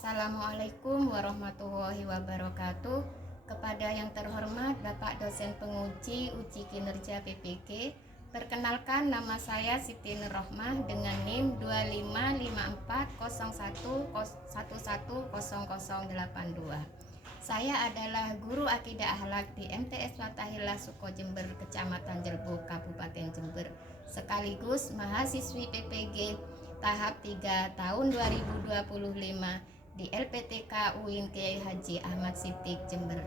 Assalamualaikum warahmatullahi wabarakatuh. Kepada yang terhormat Bapak Dosen Penguji Uji Kinerja PPG, perkenalkan nama saya Siti Nurrohmah dengan NIM 255401110082. Saya adalah guru akidah akhlak di MTS Fathahillah Suko Jember, Kecamatan Jelbo, Kabupaten Jember, sekaligus mahasiswi PPG tahap 3 tahun 2025 di LPTK UIN Kiai Haji Ahmad Siddiq Jember.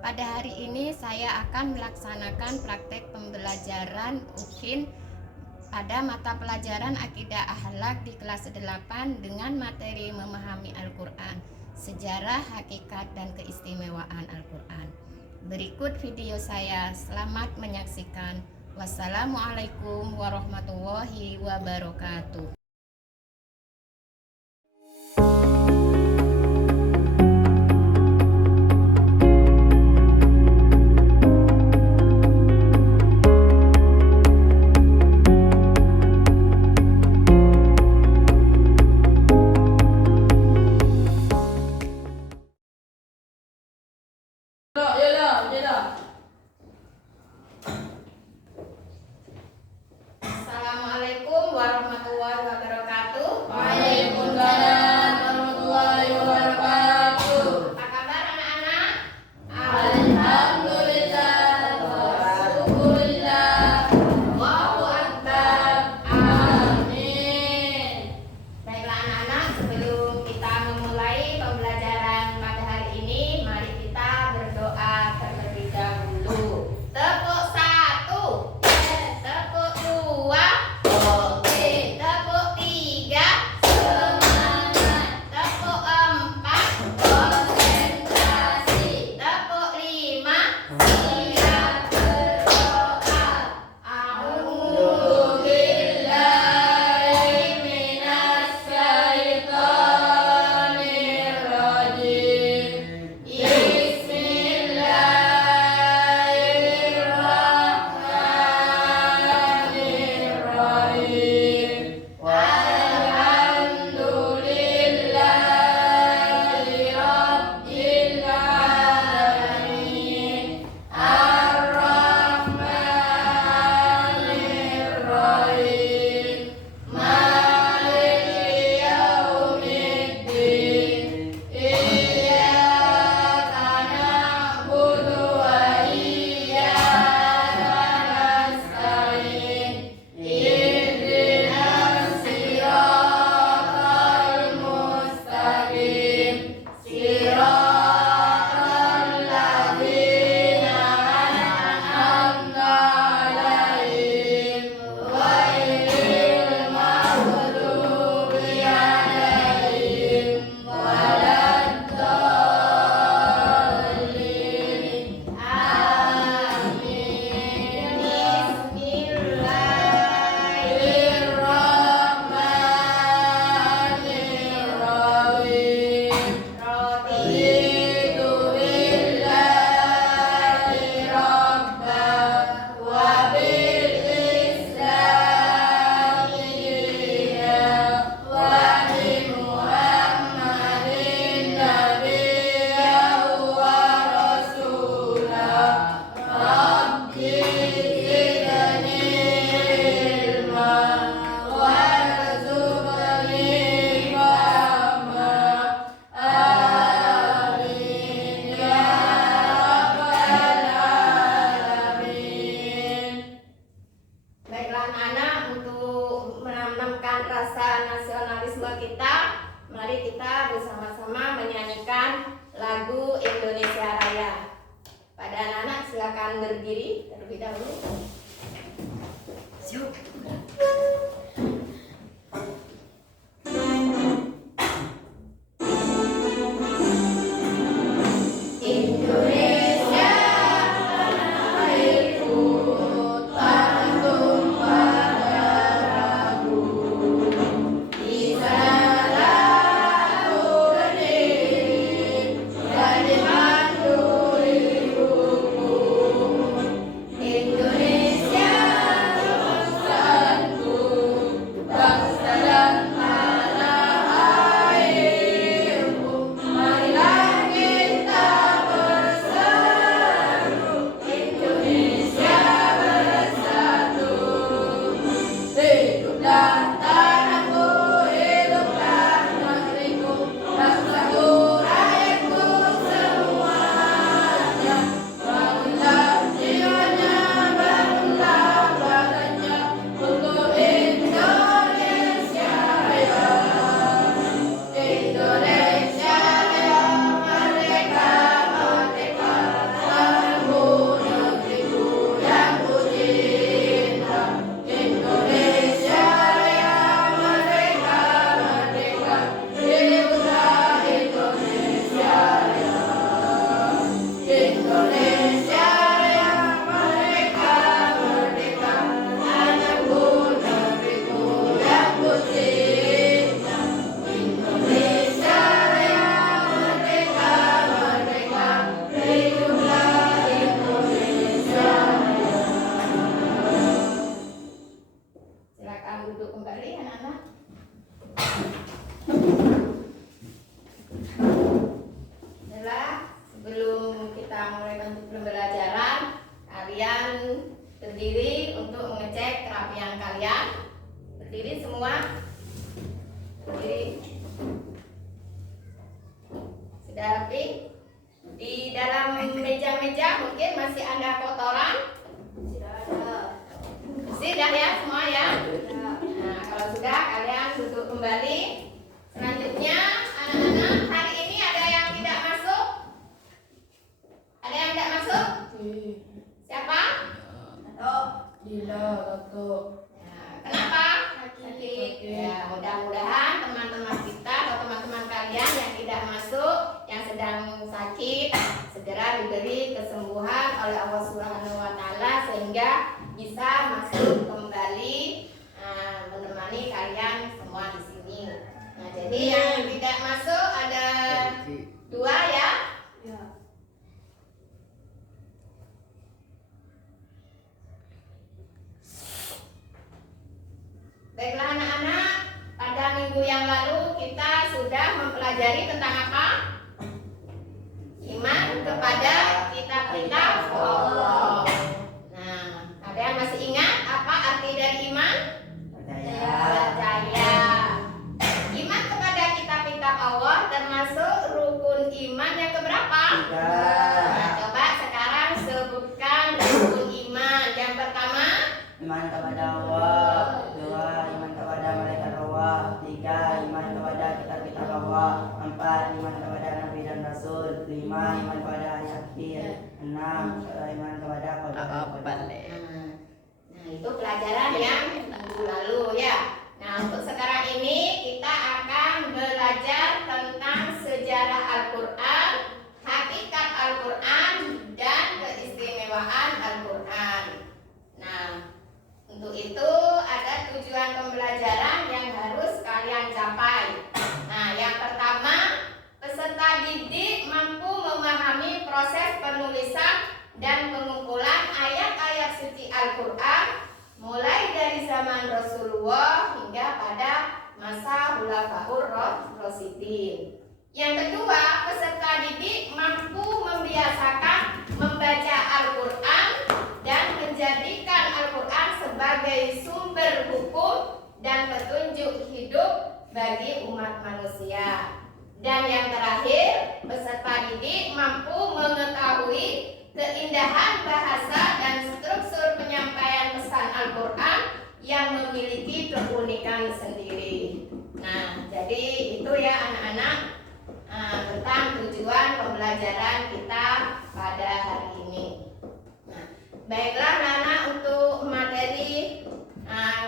Pada hari ini saya akan melaksanakan praktek pembelajaran UKIN pada mata pelajaran akidah akhlak di kelas 8 dengan materi memahami Al-Quran, sejarah, hakikat, dan keistimewaan Al-Quran. Berikut video saya, selamat menyaksikan. Wassalamualaikum warahmatullahi wabarakatuh. Assalamualaikum warahmatullahi wabarakatuh. Waalaikumsalam warahmatullahi wabarakatuh. Apa kabar anak-anak? Alhamdulillah wa syukurillah. Allahu Akbar. Amin. Baiklah anak-anak, sebelum kita memulai pembelajaran pada hari ini, mari kita berdoa terlebih dahulu. Tepuk 1, tepuk 2, Oke. tepuk 3, Semangat. tepuk 4, Konsentrasi. tepuk 5. Siap berdoa. A'udzu billahi minasy syaithanir rajim. Bismillahirrahmanirrahim. Alhamdulillahi rabbil alamin. Ar-Rahmanir-Rahim. Maliki yaumiddin. Iyyaka na'budu wa iyyaka nasta'in. Ihdinas siratal mustaqim. Siratal ladzina an'amta 'alaihim ghairil maghdubi 'alaihim waladdallin. Amin. Bismillahirrahmanirrahim. Raditu billahi rabban wa bil islami dinan wa bi Muhammadin nabiyyan wa rasulan. Rabbi zidni ilman warzuqni fahma. Amin ya rabbal alamin. Baiklah anak-anak, untuk menanamkan rasa nasionalisme kita, mari kita bersama-sama menyanyikan lagu Indonesia Raya. Pada anak-anak silakan berdiri terlebih dahulu. Siap. Indonesia tanah airku, tanah tumpah darahku. Di sanalah aku berdiri dan dipandu ibuku. Indonesia Di dalam meja-meja mungkin masih ada kotoran? Sudah ya semua ya? Nah, kalau sudah kalian duduk kembali. Selanjutnya anak-anak, hari ini ada yang tidak masuk? Ada yang tidak masuk? Siapa? Dila, Tato. Nah, kenapa? Sakit. Ya, mudah-mudahan teman-teman kita atau teman-teman kalian yang tidak masuk, yang sedang sakit, segera diberi kesembuhan oleh Allah Subhanahu wa Ta'ala sehingga bisa masuk kembali menemani kalian semua di sini. Nah, jadi yang tidak masuk ada 2 ya. Baiklah anak-anak, pada minggu yang lalu kita sudah mempelajari tentang apa? Iman kepada kitab-kitab Allah. Nah, kalian masih ingat apa arti dari iman? Percaya. Iman kepada kitab-kitab Allah termasuk rukun iman yang keberapa? 3. Nah, coba sekarang sebutkan rukun iman. Yang pertama, iman kepada Allah. 2. Iman kepada malaikat Allah. 3. Iman kepada kitab-kitab Allah. 4. Iman kepada nabi dan rasul. 5. Iman kepada hari akhir. 6. Iman kepada qadar. Nah, itu pelajaran yang minggu lalu ya. Nah, untuk sekarang ini kita akan belajar tentang sejarah Al-Quran, hakikat Al-Quran, dan keistimewaan Al-Quran. Nah, untuk itu ada tujuan pembelajaran yang harus kalian capai. Nah, yang pertama, peserta didik mampu memahami proses penulisan dan pengumpulan ayat-ayat suci Al-Quran mulai dari zaman Rasulullah hingga pada masa Khulafaur Rasyidin. Yang kedua, peserta didik mampu membiasakan membaca Al-Quran dan menjadikan Al-Quran sebagai sumber hukum dan petunjuk hidup bagi umat manusia. Dan yang terakhir, peserta didik mampu mengetahui keindahan bahasa dan struktur penyampaian pesan Al-Quran yang memiliki keunikan sendiri. Nah, jadi itu ya anak-anak tentang tujuan pembelajaran kita pada hari ini. Nah, baiklah anak-anak, untuk materi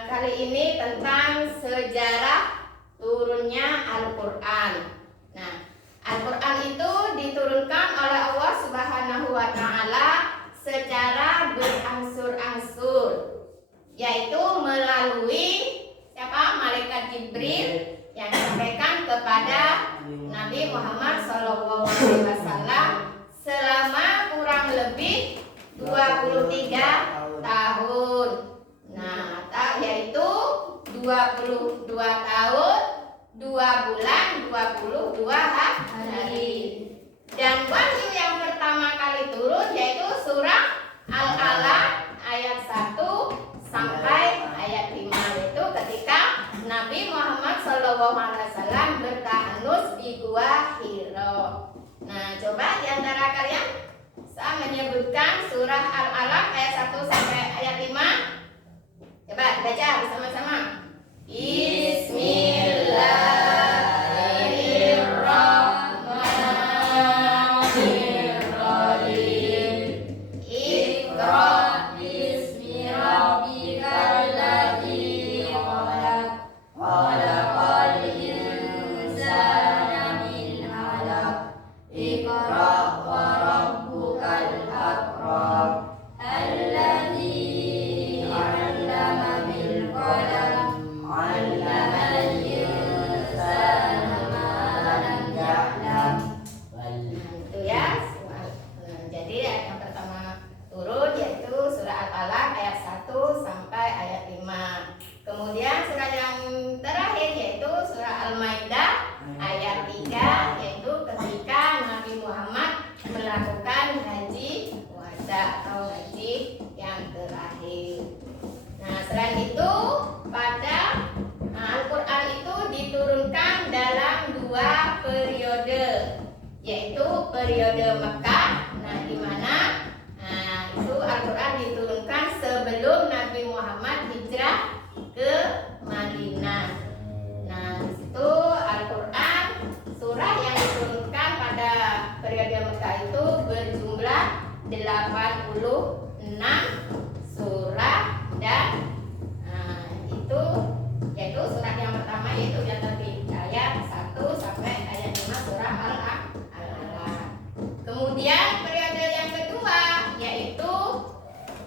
kali ini tentang sejarah turunnya Al-Quran. Nah, Al-Quran itu diturunkan oleh Allah Subhanahu wa Ta'ala secara berangsur-angsur, yaitu melalui siapa? Malaikat Jibril yang disampaikan kepada Nabi Muhammad SAW selama kurang lebih 23 tahun. Nah, yaitu 22 tahun, 2 bulan, 22 hari. Dan wahyu yang pertama kali turun yaitu surah Al-Alaq ayat 1 sampai ayat 5, yaitu ketika Nabi Muhammad SAW bertahanus di Gua Hiro. Nah, coba di antara kalian saya menyebutkan surah Al-Alaq ayat 1 sampai ayat 5. Coba baca bersama-sama. Bismillahirrahmanirrahim. Iqra bismi rabbikal ladzi khalaq. Khalaqal insana min 'alaq. Iqra wa rabbukal akram. Alladzi 'allama bil qalam. 'Allamal periode Mekah. Nah, di mana itu Al-Qur'an diturunkan sebelum Nabi Muhammad hijrah ke Madinah. Nah, di situ Al-Qur'an surah yang diturunkan pada periode Mekah itu berjumlah 86 surah dan itu yaitu surat yang pertama yaitu yang tadi ayat 1 sampai ayat 5 surah Al-Alaq. Kemudian periode yang kedua yaitu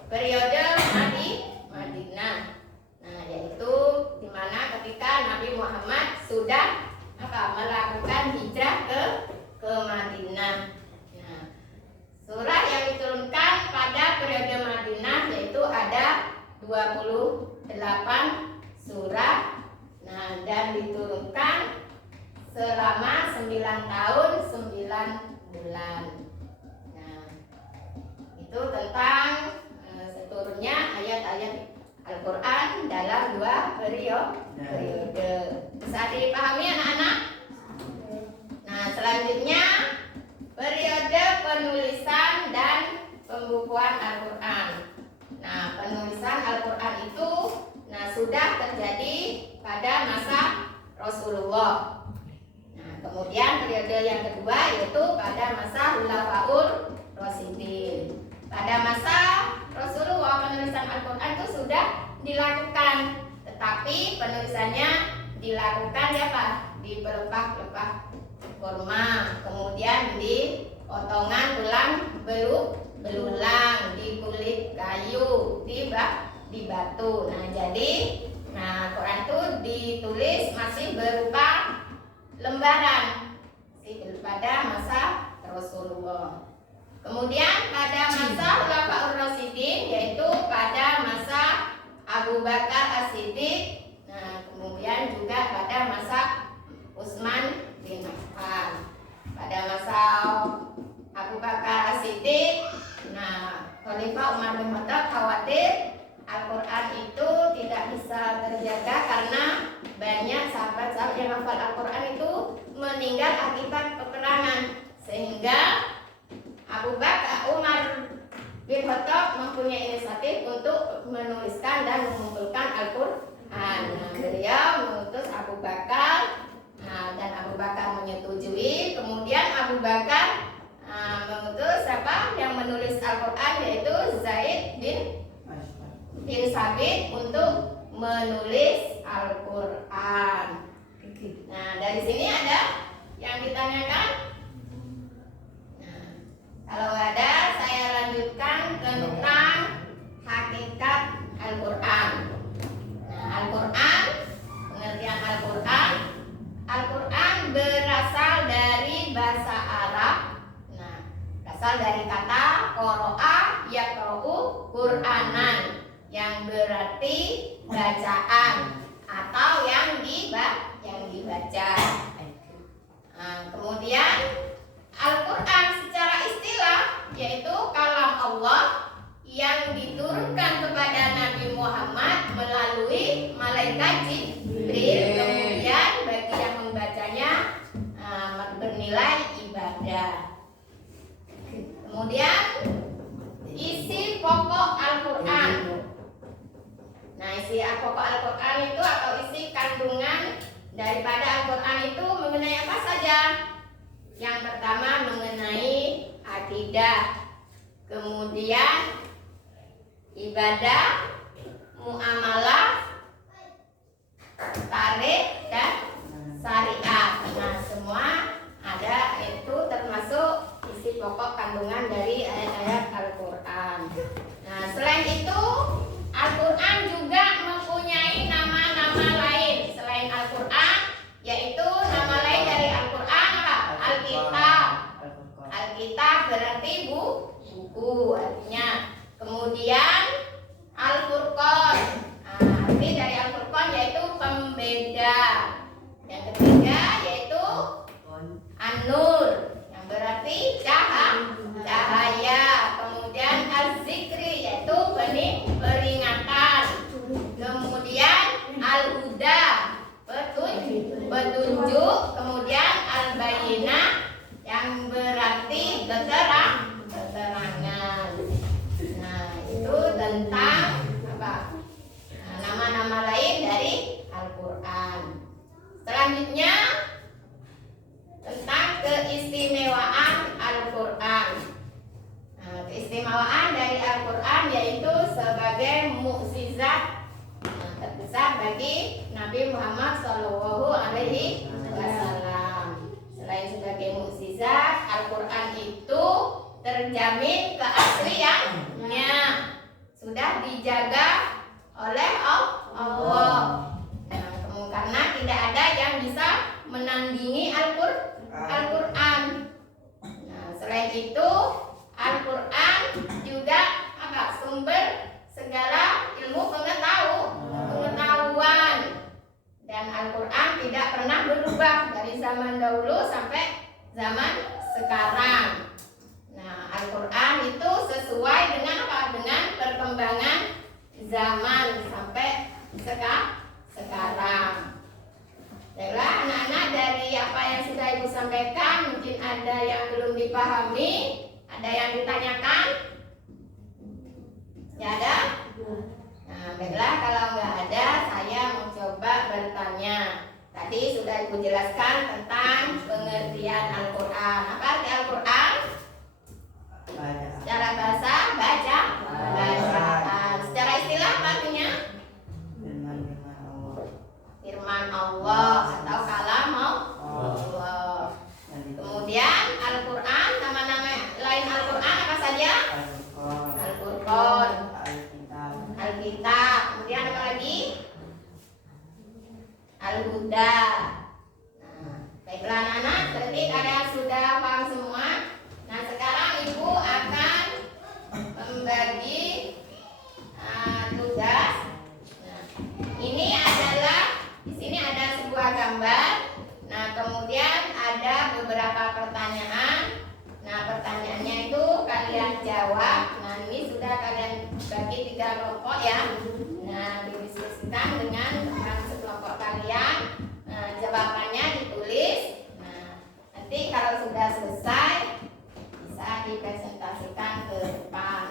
periode Madinah. Nah, yaitu di mana ketika Nabi Muhammad sudah melakukan hijrah ke Madinah. Nah, surah yang diturunkan pada periode Madinah yaitu ada 28 surah. Nah, dan diturunkan selama 9 tahun 9 bulan. Nah, itu tentang seturunnya ayat-ayat Al-Quran dalam 2 periode. Bisa dipahami anak-anak? Nah, selanjutnya periode penulisan dan pembukuan Al-Quran. Nah, penulisan Al-Quran itu sudah terjadi pada masa Rasulullah. Nah, kemudian periode yang kedua yaitu pada masa Khulafaur Rasyidin. Pada masa Rasulullah penulisan Al-Quran itu sudah dilakukan, tetapi penulisannya dilakukan di pelepah-pelepah forma, kemudian di potongan tulang belulang, di kulit kayu, di batu. Nah, jadi Quran itu ditulis masih berupa lembaran pada masa Rasulullah. Kemudian pada masa Khulafaur Rasyidin yaitu pada masa Abu Bakar As-Siddiq. Nah, kemudian juga pada masa Utsman bin Affan. Pada masa Abu Bakar As-Siddiq, Khalifah Umar bin Khattab khawatir Al-Quran itu tidak bisa terjaga karena banyak sahabat-sahabat yang hafal Al-Quran itu meninggal akibat peperangan, sehingga Abu Bakar Umar bin Khattab mempunyai inisiatif untuk menuliskan dan mengumpulkan Al-Quran. Beliau mengutus Abu Bakar, dan Abu Bakar menyetujui. Kemudian Abu Bakar mengutus siapa yang menulis Al-Quran, yaitu Zaid bin Sabit untuk menulis Al-Quran. Nah, dari sini ada yang ditanyakan? Kalau ada, saya lanjutkan tentang hakikat Al-Quran. Nah, Al-Quran, pengertian Al-Quran. Al-Quran berasal dari bahasa Arab. Nah, berasal dari kata qoro'a yaqra'u Qur'anan, yang berarti bacaan atau yang dibaca. Nah, kemudian Al-Quran secara istilah yaitu kalam Allah yang diturunkan kepada Nabi Muhammad melalui malaikat Jibril. Kemudian bagi yang membacanya bernilai ibadah. Kemudian isi pokok Al-Quran. Nah, isi pokok Al-Quran itu atau isi kandungan daripada Al-Quran itu mengenai apa saja? Yang pertama mengenai akidah, kemudian ibadah, muamalah, tarikh, dan syariat. Nah, semua ada, itu termasuk isi pokok kandungan dari ayat-ayat Al-Quran. Nah, selain itu Al-Quran juga mempunyai nama-nama lain selain Al-Quran, yaitu nama lain dari Al-Quran apa? Alkitab. Alkitab berarti buku artinya. Kemudian Al-Furqan, arti dari Al-Furqan yaitu pembeda. Yang ketiga yaitu An-Nur, yang berarti cahaya. Kemudian Az-Zikri yaitu peringatan. Kemudian Al-Huda, petunjuk. Kemudian Al-Bayyinah yang berarti keterangan. Nah, itu tentang apa? Nah, nama-nama lain dari Al-Qur'an. Selanjutnya tentang keistimewaan Al-Qur'an. Nah, keistimewaan dari Al-Qur'an yaitu sebagai mukjizat terbesar bagi Nabi Muhammad Shallallahu Alaihi Wasallam. Selain sebagai mukjizat, Al-Qur'an itu terjamin keasliannya, sudah dijaga oleh Allah. Nah, karena tidak ada yang bisa menandingi Al-Qur'an. Nah, selain itu Al-Qur'an juga apa? Sumber segala ilmu pengetahuan. Dan Al-Qur'an tidak pernah berubah dari zaman dahulu sampai zaman sekarang. Nah, Al-Qur'an itu sesuai dengan apa? Dengan perkembangan zaman sampai sekarang. Baiklah anak-anak, dari apa yang sudah Ibu sampaikan, mungkin ada yang belum dipahami, ada yang ditanyakan? Ya ada? Nah, baiklah, kalau nggak ada, saya mencoba bertanya. Tadi sudah Ibu jelaskan tentang pengertian Al-Qur'an. Apa arti Al-Qur'an? Secara bahasa, bacaan. Secara istilah apa artinya? Firman Allah atau kalam Allah. Kemudian Al-Qur'an, nama-nama lain Al-Qur'an apa saja? Al-Furqan, Alkitab. Kemudian apa lagi? Al-Huda. Nah, baiklah anak-anak, berarti kalian sudah paham semua. Nah, sekarang Ibu akan membagi tugas. Nah, ini adalah, di sini ada sebuah gambar. Nah, kemudian ada beberapa pertanyaan. Nah, pertanyaannya itu kalian jawab. Nah, ini sudah kalian bagi 3 kelompok ya. Nah, didiskusikan dengan teman sekelompok kalian. Nah, jawabannya ditulis. Nah, nanti kalau sudah selesai bisa dipresentasikan ke depan.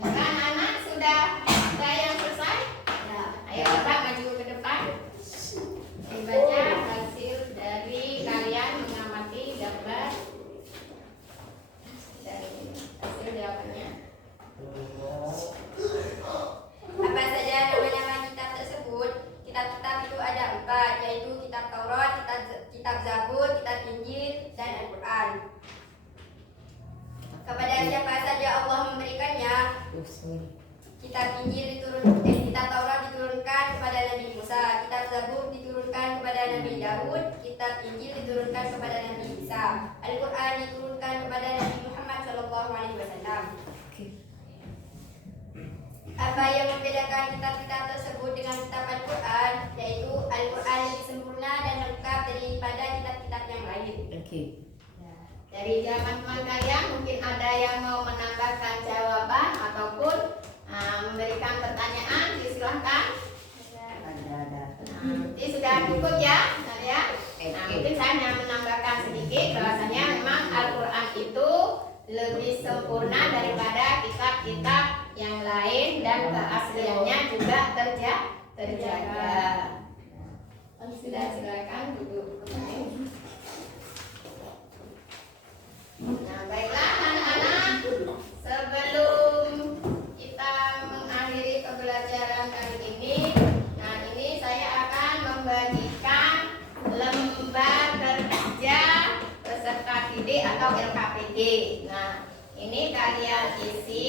Anak-anak sudah yang selesai? Ya. Ayo kita maju ke depan. Dibaca hasil dari kalian mengamati gambar dan hasil jawabannya. Apa saja nama-nama kitab tersebut? Kitab-kitab itu ada 4, yaitu kitab Taurat, kitab Zabur, kitab Injil, dan Al-Quran. Kepada siapa saja Allah memberikannya? Kitab Taurat diturunkan kepada Nabi Musa, kitab Zabur diturunkan kepada Nabi Daud, kitab Injil diturunkan kepada Nabi Isa, Al-Quran diturunkan kepada Nabi Muhammad SAW. Apa yang membedakan kitab-kitab tersebut dengan kitab Al-Quran? Yaitu Al-Quran lebih sempurna dan lengkap daripada kitab-kitab yang lain. Dari teman-teman kalian mungkin ada yang mau menambahkan jawaban ataupun memberikan pertanyaan, silahkan. Nanti sudah cukup ya, ya. Nah, mungkin saya hanya menambahkan sedikit bahwasanya memang Al-Quran itu lebih sempurna daripada kitab-kitab yang lain dan keasliannya juga terjaga. Sudah, silakan duduk. Nah, baiklah anak-anak, sebelum kita mengakhiri pembelajaran kali ini, nah ini saya akan membagikan lembar kerja peserta didik atau LKPD. Nah, ini kalian isi.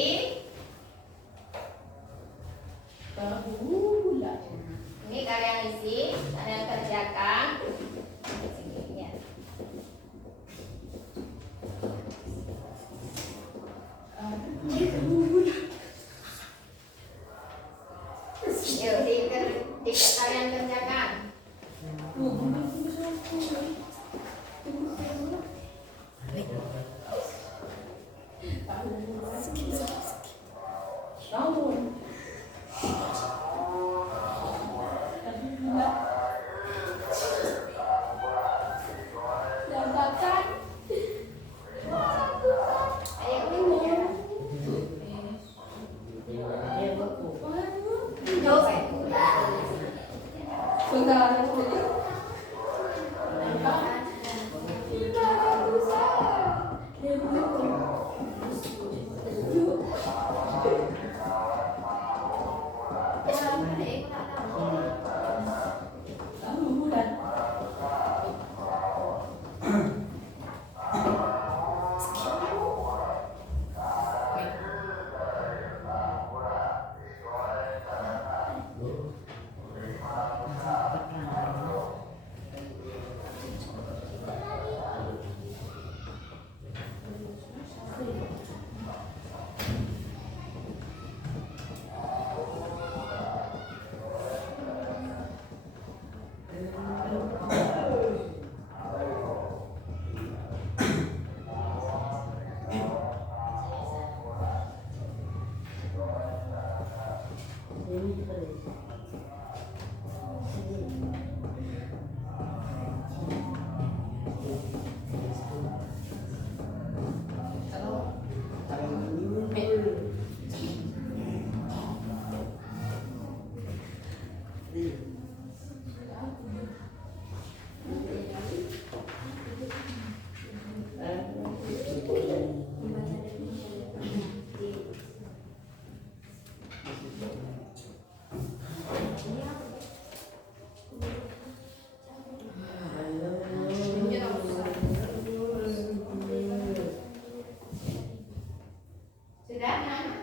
Sudah, Nana?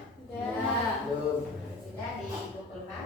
Sudah dikumpulkan.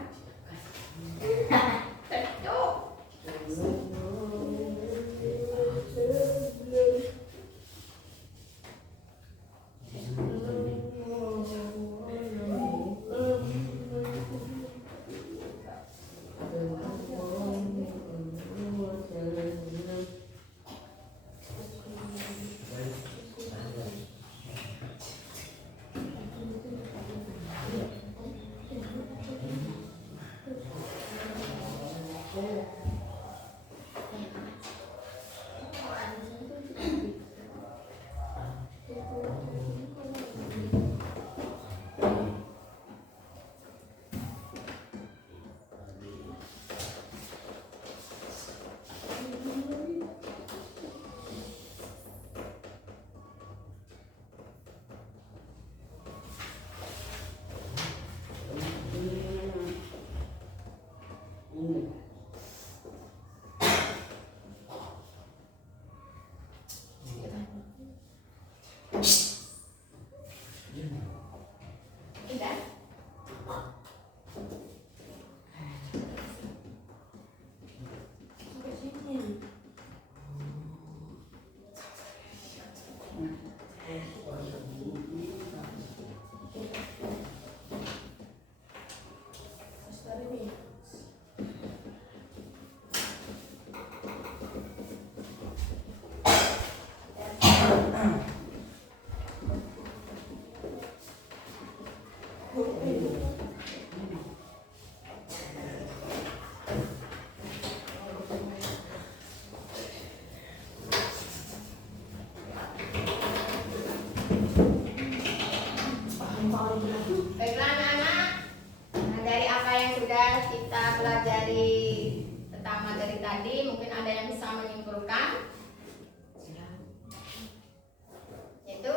Sudah? Baiklah anak-anak, dari apa yang sudah kita pelajari tentang materi tadi, mungkin ada yang bisa menyimpulkan, yaitu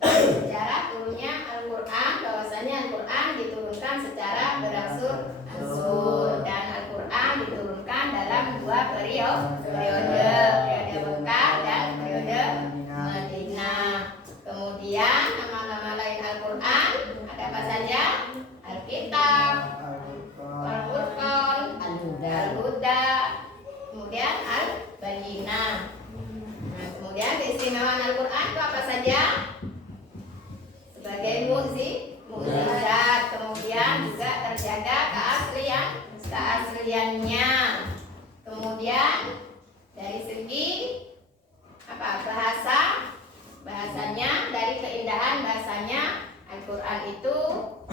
sejarah turunnya Al-Quran, bahwasanya Al-Quran diturunkan secara berangsur-angsur dan Al-Quran diturunkan dalam dua periode Mekah dan periode Madinah. Kemudian nama-nama lain Al-Quran ada apa saja? Alkitab, Al-Furqan, Al-Huda, kemudian Al-Bayyinah. Nah, kemudian keistimewaan Al-Quran itu apa saja? Sebagai mukjizat, kemudian juga terjaga keasliannya. Kemudian dari segi apa? Bahasanya, dari keindahan bahasanya Al-Quran itu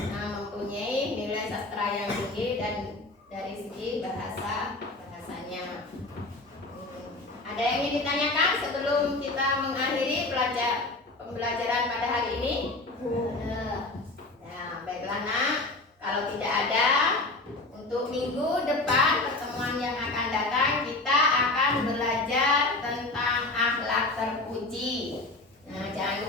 mempunyai nilai sastra yang tinggi dan dari segi bahasanya. Ada yang ingin ditanyakan sebelum kita mengakhiri pembelajaran pada hari ini? Nah, baiklah nak, kalau tidak ada, untuk minggu depan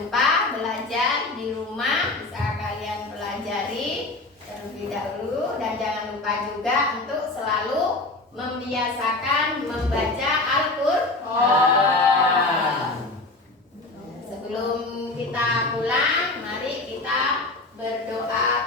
lupa belajar di rumah, bisa kalian pelajari terlebih dahulu, dan jangan lupa juga untuk selalu membiasakan membaca Al-Qur'an. Sebelum kita pulang, mari kita berdoa